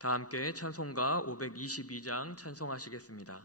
다 함께 찬송가 522장 찬송하시겠습니다.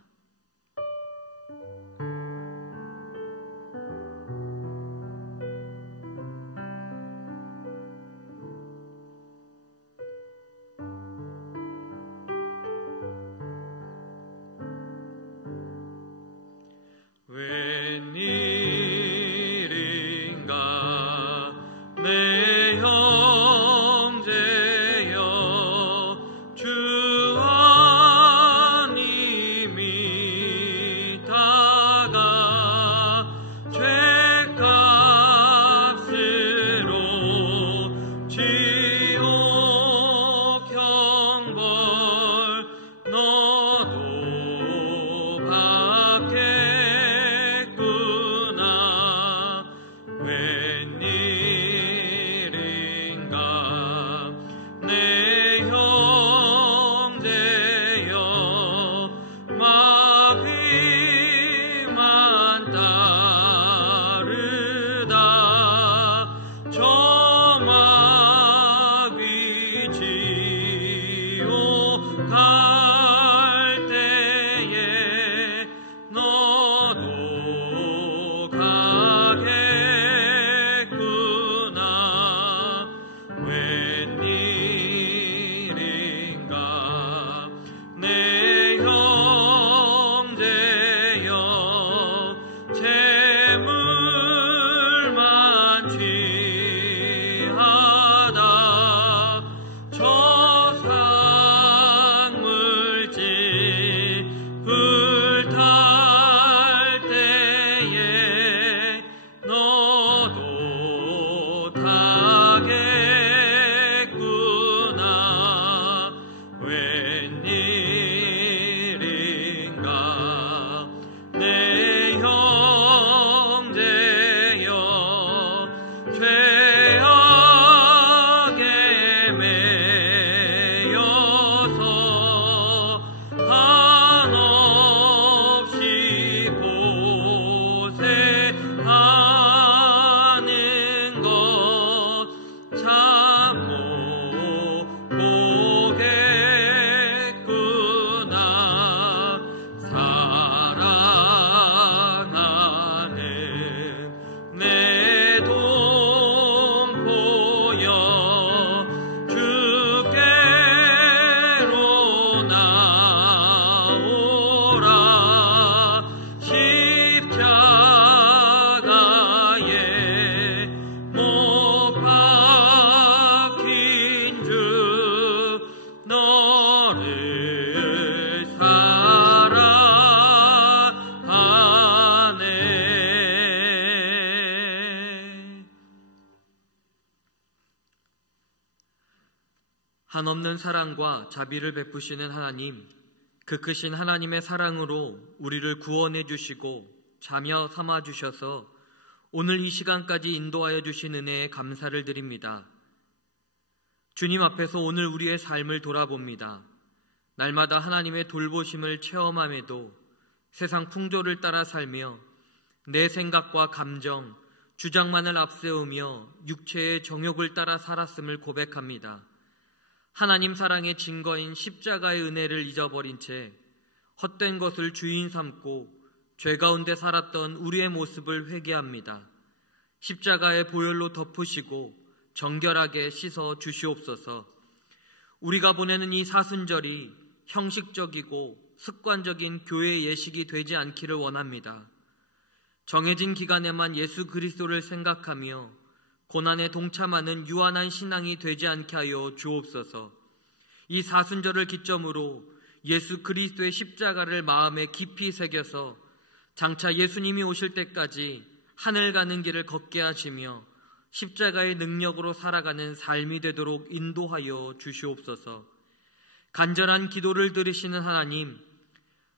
한없는 사랑과 자비를 베푸시는 하나님, 그 크신 하나님의 사랑으로 우리를 구원해 주시고 자녀 삼아 주셔서 오늘 이 시간까지 인도하여 주신 은혜에 감사를 드립니다. 주님 앞에서 오늘 우리의 삶을 돌아봅니다. 날마다 하나님의 돌보심을 체험함에도 세상 풍조를 따라 살며 내 생각과 감정, 주장만을 앞세우며 육체의 정욕을 따라 살았음을 고백합니다. 하나님 사랑의 증거인 십자가의 은혜를 잊어버린 채 헛된 것을 주인 삼고 죄 가운데 살았던 우리의 모습을 회개합니다. 십자가의 보혈로 덮으시고 정결하게 씻어 주시옵소서. 우리가 보내는 이 사순절이 형식적이고 습관적인 교회 예식이 되지 않기를 원합니다. 정해진 기간에만 예수 그리스도를 생각하며 고난에 동참하는 유한한 신앙이 되지 않게 하여 주옵소서. 이 사순절을 기점으로 예수 그리스도의 십자가를 마음에 깊이 새겨서 장차 예수님이 오실 때까지 하늘 가는 길을 걷게 하시며 십자가의 능력으로 살아가는 삶이 되도록 인도하여 주시옵소서. 간절한 기도를 들으시는 하나님,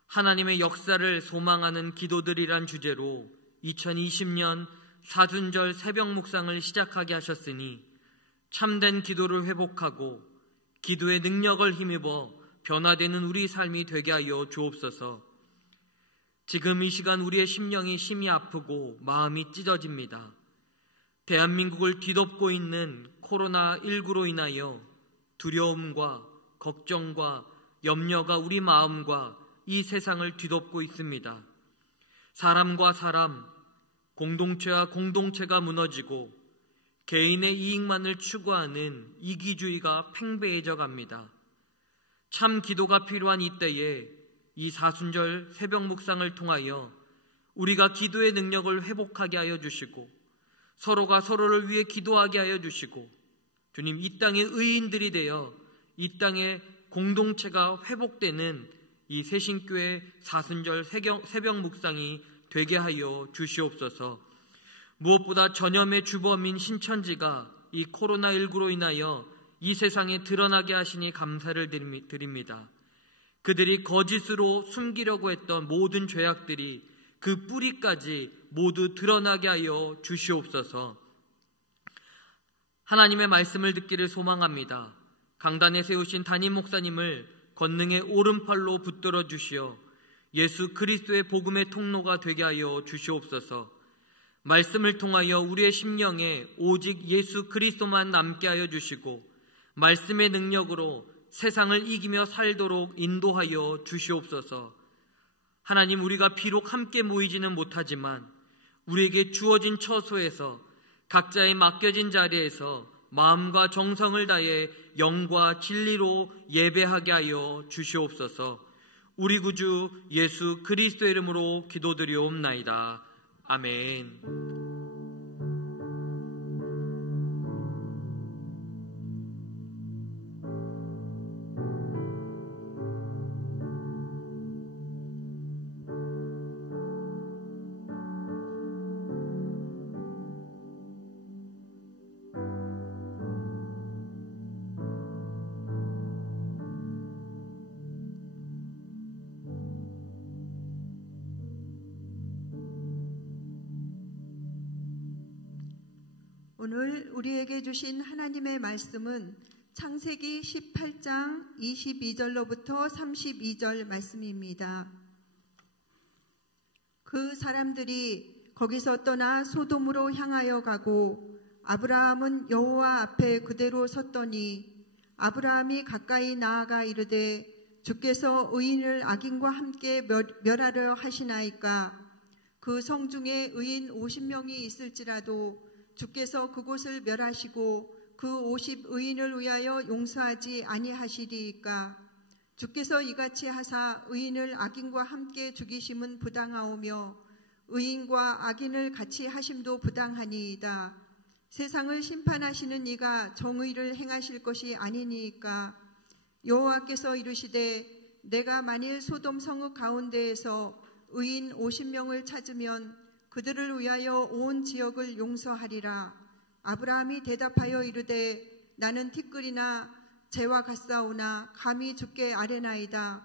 하나님의 역사를 소망하는 기도들이란 주제로 2020년 사순절 새벽 묵상을 시작하게 하셨으니 참된 기도를 회복하고 기도의 능력을 힘입어 변화되는 우리 삶이 되게 하여 주옵소서. 지금 이 시간 우리의 심령이 심히 아프고 마음이 찢어집니다. 대한민국을 뒤덮고 있는 코로나19로 인하여 두려움과 걱정과 염려가 우리 마음과 이 세상을 뒤덮고 있습니다. 사람과 사람, 공동체와 공동체가 무너지고 개인의 이익만을 추구하는 이기주의가 팽배해져 갑니다. 참 기도가 필요한 이때에 이 사순절 새벽 묵상을 통하여 우리가 기도의 능력을 회복하게 하여 주시고 서로가 서로를 위해 기도하게 하여 주시고 주님, 이 땅의 의인들이 되어 이 땅의 공동체가 회복되는 이 새신교회 사순절 새벽 묵상이 되게 하여 주시옵소서. 무엇보다 전염의 주범인 신천지가 이 코로나19로 인하여 이 세상에 드러나게 하시니 감사를 드립니다. 그들이 거짓으로 숨기려고 했던 모든 죄악들이 그 뿌리까지 모두 드러나게 하여 주시옵소서. 하나님의 말씀을 듣기를 소망합니다. 강단에 세우신 담임 목사님을 권능의 오른팔로 붙들어 주시어 예수 그리스도의 복음의 통로가 되게 하여 주시옵소서. 말씀을 통하여 우리의 심령에 오직 예수 그리스도만 남게 하여 주시고 말씀의 능력으로 세상을 이기며 살도록 인도하여 주시옵소서. 하나님, 우리가 비록 함께 모이지는 못하지만 우리에게 주어진 처소에서 각자의 맡겨진 자리에서 마음과 정성을 다해 영과 진리로 예배하게 하여 주시옵소서. 우리 구주 예수 그리스도의 이름으로 기도드리옵나이다. 아멘. 오늘 우리에게 주신 하나님의 말씀은 창세기 18장 22절로부터 32절 말씀입니다. 그 사람들이 거기서 떠나 소돔으로 향하여 가고 아브라함은 여호와 앞에 그대로 섰더니 아브라함이 가까이 나아가 이르되 주께서 의인을 악인과 함께 멸하려 하시나이까. 그 성 중에 의인 50명이 있을지라도 주께서 그곳을 멸하시고 그 50의인을 위하여 용서하지 아니하시리이까. 주께서 이같이 하사 의인을 악인과 함께 죽이심은 부당하오며 의인과 악인을 같이 하심도 부당하니이다. 세상을 심판하시는 이가 정의를 행하실 것이 아니니이까. 여호와께서 이르시되 내가 만일 소돔 성읍 가운데에서 의인 50명을 찾으면 그들을 위하여 온 지역을 용서하리라. 아브라함이 대답하여 이르되 나는 티끌이나 재와 같사오나 감히 주께 아뢰나이다.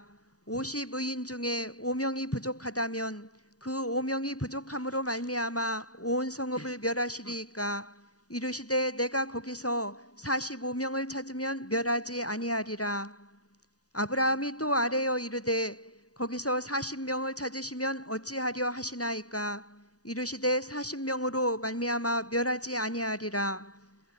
50의인 중에 5명이 부족하다면 그 5명이 부족함으로 말미암아 온 성읍을 멸하시리이까. 이르시되 내가 거기서 45명을 찾으면 멸하지 아니하리라. 아브라함이 또 아뢰어 이르되 거기서 40명을 찾으시면 어찌하려 하시나이까. 이르시되 40명으로 말미암아 멸하지 아니하리라.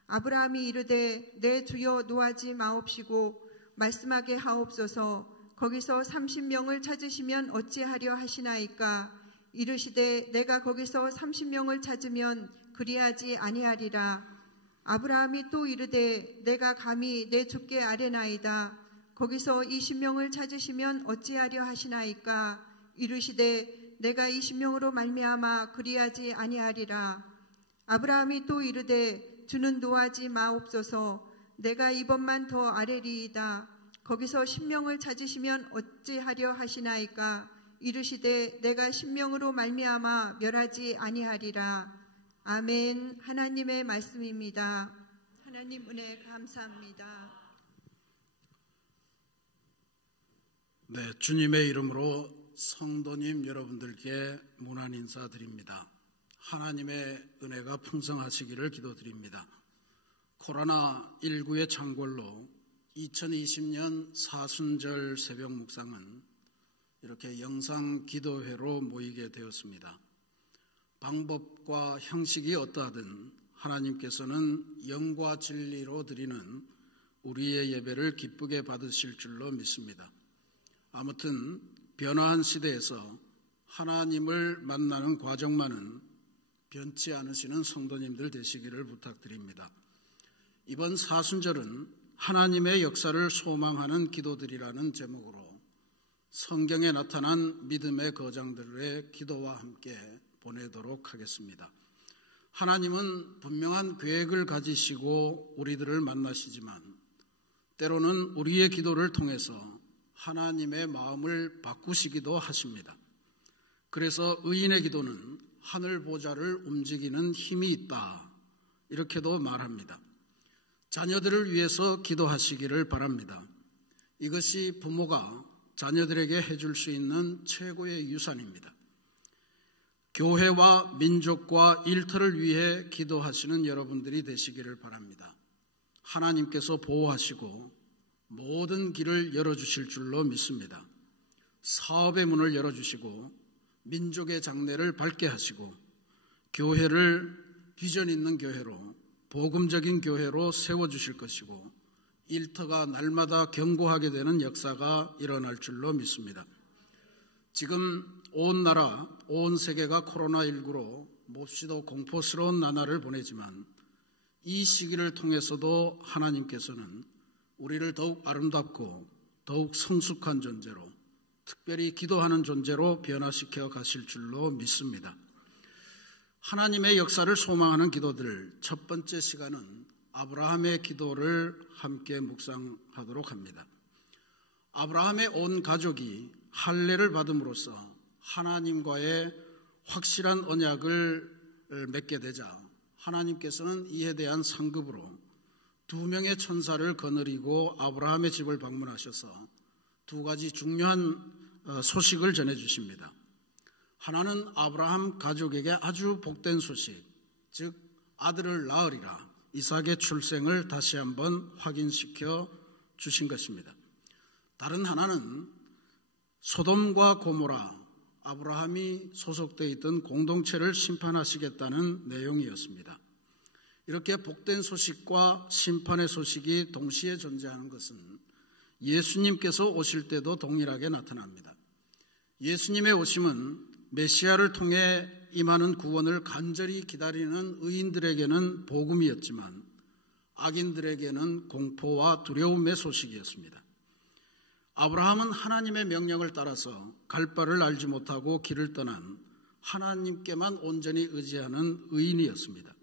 아브라함이 이르되 내 주여 노하지 마옵시고 말씀하게 하옵소서. 거기서 30명을 찾으시면 어찌하려 하시나이까. 이르시되 내가 거기서 30명을 찾으면 그리하지 아니하리라. 아브라함이 또 이르되 내가 감히 내 주께 아뢰나이다. 거기서 20명을 찾으시면 어찌하려 하시나이까. 이르시되 내가 20명으로 말미암아 그리하지 아니하리라. 아브라함이 또 이르되 주는 노하지 마옵소서. 내가 이번만 더 아뢰리이다. 거기서 10명을 찾으시면 어찌하려 하시나이까. 이르시되 내가 10명으로 말미암아 멸하지 아니하리라. 아멘. 하나님의 말씀입니다. 하나님 은혜 감사합니다. 네, 주님의 이름으로 성도님 여러분들께 문안 인사드립니다. 하나님의 은혜가 풍성하시기를 기도드립니다. 코로나19의 창궐로 2020년 사순절 새벽 묵상은 이렇게 영상 기도회로 모이게 되었습니다. 방법과 형식이 어떠하든 하나님께서는 영과 진리로 드리는 우리의 예배를 기쁘게 받으실 줄로 믿습니다. 아무튼 변화한 시대에서 하나님을 만나는 과정만은 변치 않으시는 성도님들 되시기를 부탁드립니다. 이번 사순절은 하나님의 역사를 소망하는 기도들이라는 제목으로 성경에 나타난 믿음의 거장들의 기도와 함께 보내도록 하겠습니다. 하나님은 분명한 계획을 가지시고 우리들을 만나시지만 때로는 우리의 기도를 통해서 하나님의 마음을 바꾸시기도 하십니다. 그래서 의인의 기도는 하늘 보좌를 움직이는 힘이 있다, 이렇게도 말합니다. 자녀들을 위해서 기도하시기를 바랍니다. 이것이 부모가 자녀들에게 해줄 수 있는 최고의 유산입니다. 교회와 민족과 일터를 위해 기도하시는 여러분들이 되시기를 바랍니다. 하나님께서 보호하시고 모든 길을 열어주실 줄로 믿습니다. 사업의 문을 열어주시고 민족의 장래를 밝게 하시고 교회를 비전 있는 교회로, 복음적인 교회로 세워주실 것이고 일터가 날마다 견고하게 되는 역사가 일어날 줄로 믿습니다. 지금 온 나라, 온 세계가 코로나19로 몹시도 공포스러운 나날을 보내지만 이 시기를 통해서도 하나님께서는 우리를 더욱 아름답고 더욱 성숙한 존재로, 특별히 기도하는 존재로 변화시켜 가실 줄로 믿습니다. 하나님의 역사를 소망하는 기도들, 첫 번째 시간은 아브라함의 기도를 함께 묵상하도록 합니다. 아브라함의 온 가족이 할례를 받음으로써 하나님과의 확실한 언약을 맺게 되자 하나님께서는 이에 대한 상급으로 2명의 천사를 거느리고 아브라함의 집을 방문하셔서 2가지 중요한 소식을 전해주십니다. 하나는 아브라함 가족에게 아주 복된 소식, 즉 아들을 낳으리라, 이삭의 출생을 다시 한번 확인시켜 주신 것입니다. 다른 하나는 소돔과 고모라, 아브라함이 소속되어 있던 공동체를 심판하시겠다는 내용이었습니다. 이렇게 복된 소식과 심판의 소식이 동시에 존재하는 것은 예수님께서 오실 때도 동일하게 나타납니다. 예수님의 오심은 메시아를 통해 임하는 구원을 간절히 기다리는 의인들에게는 복음이었지만 악인들에게는 공포와 두려움의 소식이었습니다. 아브라함은 하나님의 명령을 따라서 갈 바를 알지 못하고 길을 떠난 하나님께만 온전히 의지하는 의인이었습니다.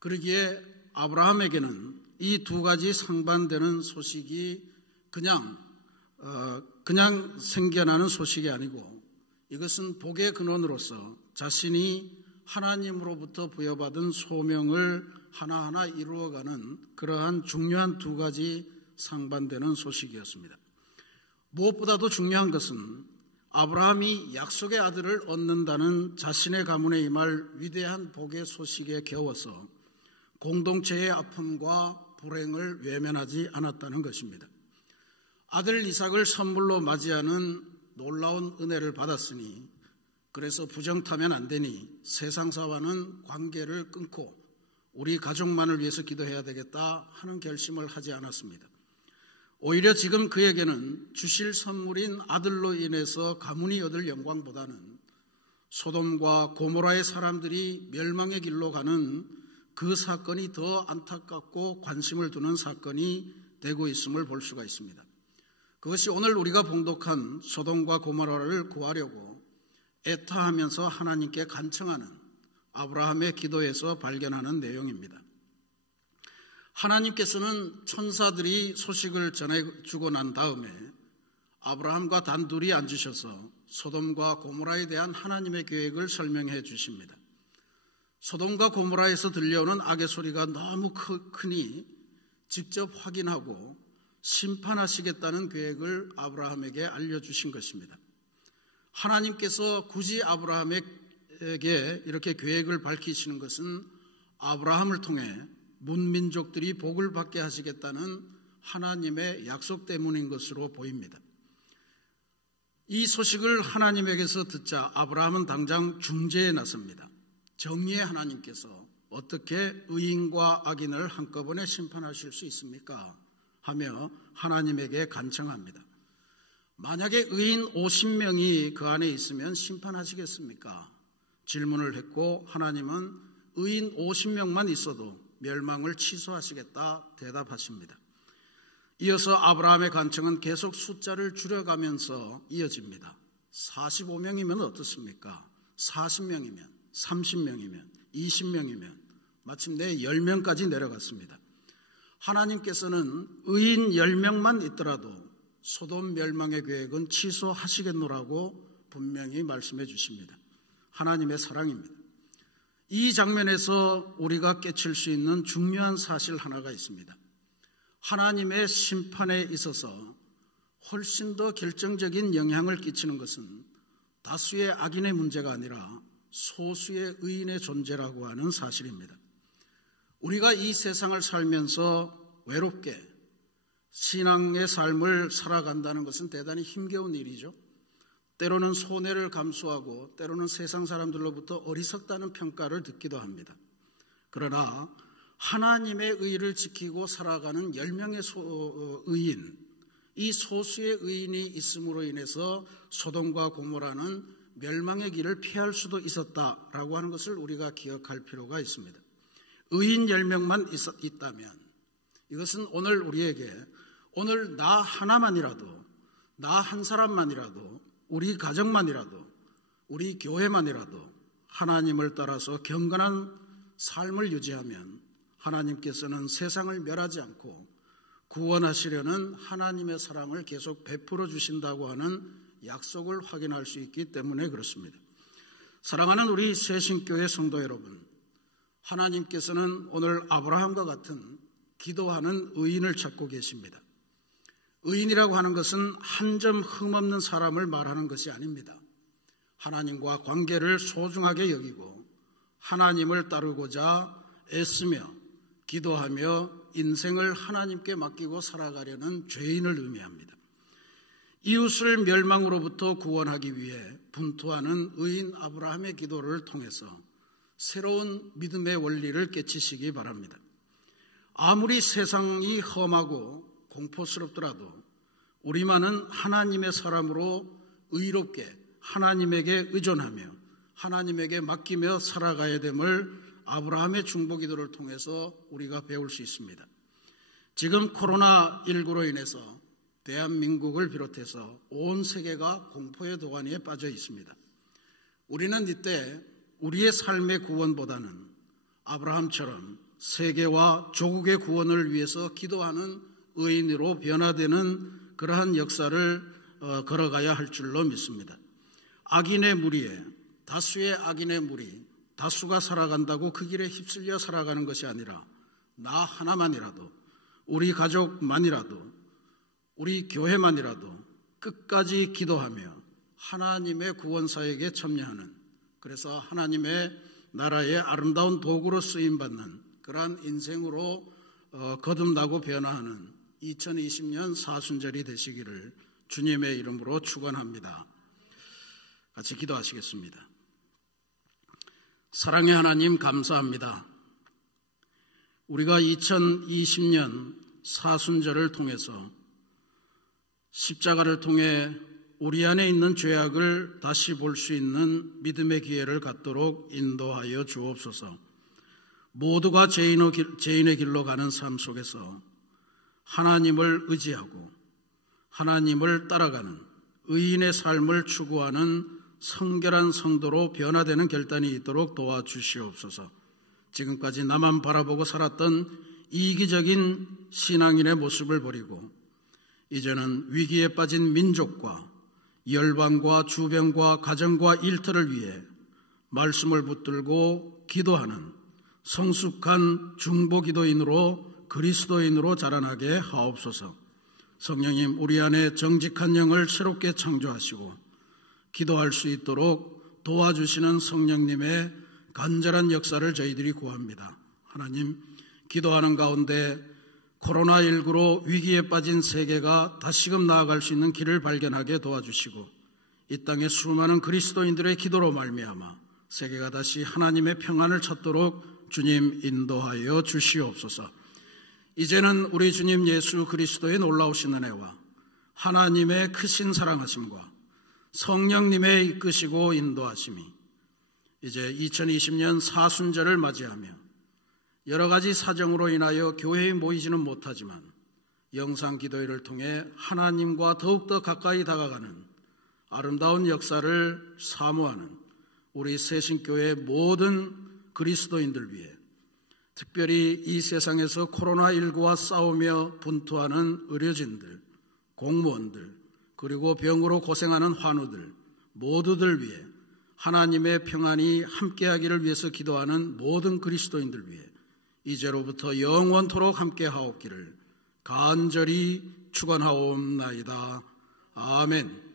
그러기에 아브라함에게는 이 2가지 상반되는 소식이 그냥 생겨나는 소식이 아니고 이것은 복의 근원으로서 자신이 하나님으로부터 부여받은 소명을 하나하나 이루어가는 그러한 중요한 2가지 상반되는 소식이었습니다. 무엇보다도 중요한 것은 아브라함이 약속의 아들을 얻는다는 자신의 가문에 임할 위대한 복의 소식에 겨워서 공동체의 아픔과 불행을 외면하지 않았다는 것입니다. 아들 이삭을 선물로 맞이하는 놀라운 은혜를 받았으니 그래서 부정타면 안 되니 세상사와는 관계를 끊고 우리 가족만을 위해서 기도해야 되겠다 하는 결심을 하지 않았습니다. 오히려 지금 그에게는 주실 선물인 아들로 인해서 가문이 얻을 영광보다는 소돔과 고모라의 사람들이 멸망의 길로 가는 그 사건이 더 안타깝고 관심을 두는 사건이 되고 있음을 볼 수가 있습니다. 그것이 오늘 우리가 봉독한 소돔과 고모라를 구하려고 애타하면서 하나님께 간청하는 아브라함의 기도에서 발견하는 내용입니다. 하나님께서는 천사들이 소식을 전해주고 난 다음에 아브라함과 단둘이 앉으셔서 소돔과 고모라에 대한 하나님의 계획을 설명해 주십니다. 소돔과 고모라에서 들려오는 악의 소리가 너무 크니 직접 확인하고 심판하시겠다는 계획을 아브라함에게 알려주신 것입니다. 하나님께서 굳이 아브라함에게 이렇게 계획을 밝히시는 것은 아브라함을 통해 문민족들이 복을 받게 하시겠다는 하나님의 약속 때문인 것으로 보입니다. 이 소식을 하나님에게서 듣자 아브라함은 당장 중재에 나섭니다. 정의의 하나님께서 어떻게 의인과 악인을 한꺼번에 심판하실 수 있습니까? 하며 하나님에게 간청합니다. 만약에 의인 50명이 그 안에 있으면 심판하시겠습니까? 질문을 했고 하나님은 의인 50명만 있어도 멸망을 취소하시겠다 대답하십니다. 이어서 아브라함의 간청은 계속 숫자를 줄여가면서 이어집니다. 45명이면 어떻습니까? 40명이면, 30명이면, 20명이면 마침내 10명까지 내려갔습니다. 하나님께서는 의인 10명만 있더라도 소돔 멸망의 계획은 취소하시겠노라고 분명히 말씀해 주십니다. 하나님의 사랑입니다. 이 장면에서 우리가 깨칠 수 있는 중요한 사실 하나가 있습니다. 하나님의 심판에 있어서 훨씬 더 결정적인 영향을 끼치는 것은 다수의 악인의 문제가 아니라 소수의 의인의 존재라고 하는 사실입니다. 우리가 이 세상을 살면서 외롭게 신앙의 삶을 살아간다는 것은 대단히 힘겨운 일이죠. 때로는 손해를 감수하고 때로는 세상 사람들로부터 어리석다는 평가를 듣기도 합니다. 그러나 하나님의 의를 지키고 살아가는 10명의 의인, 이 소수의 의인이 있음으로 인해서 소돔과 고모라는 멸망의 길을 피할 수도 있었다라고 하는 것을 우리가 기억할 필요가 있습니다. 의인 10명만 있다면 이것은 오늘 우리에게 오늘 나 하나만이라도, 나 한 사람만이라도, 우리 가정만이라도, 우리 교회만이라도 하나님을 따라서 경건한 삶을 유지하면 하나님께서는 세상을 멸하지 않고 구원하시려는 하나님의 사랑을 계속 베풀어 주신다고 하는 약속을 확인할 수 있기 때문에 그렇습니다. 사랑하는 우리 새신교회 성도 여러분, 하나님께서는 오늘 아브라함과 같은 기도하는 의인을 찾고 계십니다. 의인이라고 하는 것은 한 점 흠없는 사람을 말하는 것이 아닙니다. 하나님과 관계를 소중하게 여기고 하나님을 따르고자 애쓰며 기도하며 인생을 하나님께 맡기고 살아가려는 죄인을 의미합니다. 이웃을 멸망으로부터 구원하기 위해 분투하는 의인 아브라함의 기도를 통해서 새로운 믿음의 원리를 깨치시기 바랍니다. 아무리 세상이 험하고 공포스럽더라도 우리만은 하나님의 사람으로 의롭게 하나님에게 의존하며 하나님에게 맡기며 살아가야 됨을 아브라함의 중보기도를 통해서 우리가 배울 수 있습니다. 지금 코로나19로 인해서 대한민국을 비롯해서 온 세계가 공포의 도가니에 빠져 있습니다. 우리는 이때 우리의 삶의 구원보다는 아브라함처럼 세계와 조국의 구원을 위해서 기도하는 의인으로 변화되는 그러한 역사를 걸어가야 할 줄로 믿습니다. 악인의 무리에, 다수의 악인의 무리, 다수가 살아간다고 그 길에 휩쓸려 살아가는 것이 아니라 나 하나만이라도, 우리 가족만이라도, 우리 교회만이라도 끝까지 기도하며 하나님의 구원사역에 참여하는, 그래서 하나님의 나라의 아름다운 도구로 쓰임받는 그러한 인생으로 거듭나고 변화하는 2020년 사순절이 되시기를 주님의 이름으로 축원합니다. 같이 기도하시겠습니다. 사랑의 하나님, 감사합니다. 우리가 2020년 사순절을 통해서 십자가를 통해 우리 안에 있는 죄악을 다시 볼 수 있는 믿음의 기회를 갖도록 인도하여 주옵소서. 모두가 죄인의 길로 가는 삶 속에서 하나님을 의지하고 하나님을 따라가는 의인의 삶을 추구하는 성결한 성도로 변화되는 결단이 있도록 도와주시옵소서. 지금까지 나만 바라보고 살았던 이기적인 신앙인의 모습을 버리고 이제는 위기에 빠진 민족과 열방과 주변과 가정과 일터를 위해 말씀을 붙들고 기도하는 성숙한 중보기도인으로 그리스도인으로 자라나게 하옵소서. 성령님, 우리 안에 정직한 영을 새롭게 창조하시고 기도할 수 있도록 도와주시는 성령님의 간절한 역사를 저희들이 구합니다. 하나님, 기도하는 가운데 코로나19로 위기에 빠진 세계가 다시금 나아갈 수 있는 길을 발견하게 도와주시고 이 땅의 수많은 그리스도인들의 기도로 말미암아 세계가 다시 하나님의 평안을 찾도록 주님 인도하여 주시옵소서. 이제는 우리 주님 예수 그리스도의 놀라우신 은혜와 하나님의 크신 사랑하심과 성령님의 이끄시고 인도하심이 이제 2020년 사순절을 맞이하며 여러 가지 사정으로 인하여 교회에 모이지는 못하지만 영상 기도회를 통해 하나님과 더욱더 가까이 다가가는 아름다운 역사를 사모하는 우리 새신교회 모든 그리스도인들 위해, 특별히 이 세상에서 코로나19와 싸우며 분투하는 의료진들, 공무원들, 그리고 병으로 고생하는 환우들 모두들 위해 하나님의 평안이 함께하기를 위해서 기도하는 모든 그리스도인들 위해 이제로부터 영원토록 함께하옵기를 간절히 축원하옵나이다. 아멘.